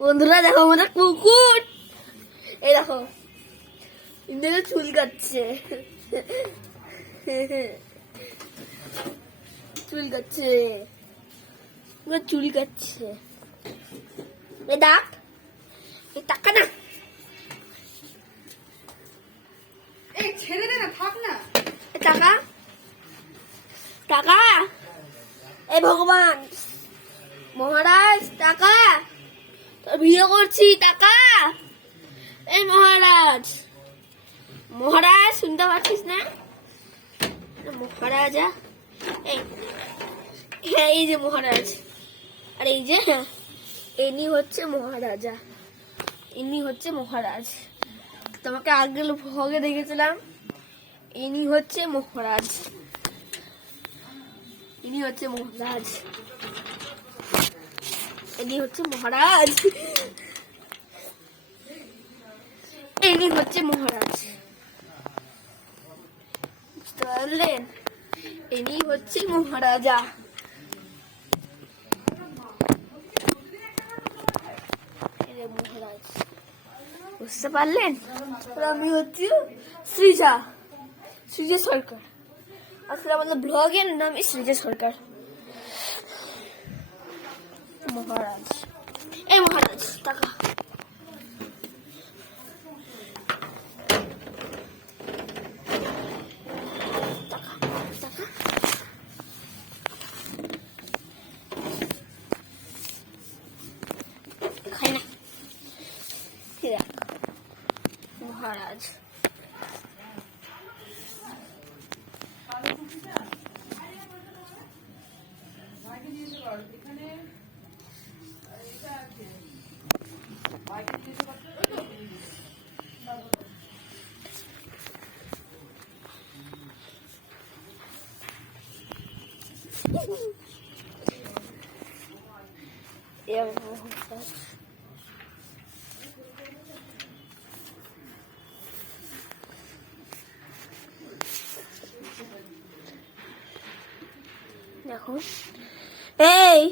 বন্ধুরা দেখো আমাদের কুকুর, এই দেখো দেখে চুল কাটছে, চুল কাটছে, চুল কাটছে। এ ডাক, এ টাকা না, এই ছেড়ে দে না, থাক না। টাকা টাকা, এই ভগবান মহারাজ টাকা, ভিডিও করছি, টাকা। এই মহারাজ, মহারাজ শুনতে পাচ্ছিস না? মহারাজা, এই হ্যাঁ এই যে মহারাজ, আর এই যে হ্যাঁ ইনি হচ্ছে মহারাজা, ইনি হচ্ছে মহারাজ। তোমাকে আগে ভোগে দেখেছিলাম, ইনি হচ্ছে মহারাজ, ইনি হচ্ছে মহারাজ, ইনি হচ্ছে মহারাজ, ইনি হচ্ছে মহারাজ, বুঝতে পারলেন? ইনি হচ্ছে মহারাজা। মহারাজ বুঝতে পারলেন? আমি হচ্ছি সৃজা, সৃজা সরকার। আসলে আমাদের ব্লগের নাম সৃজা সরকার। মহারাজ, এই মহারাজ টাকা, টাকা, টাকা। খাই না মহারাজ। দেখো এই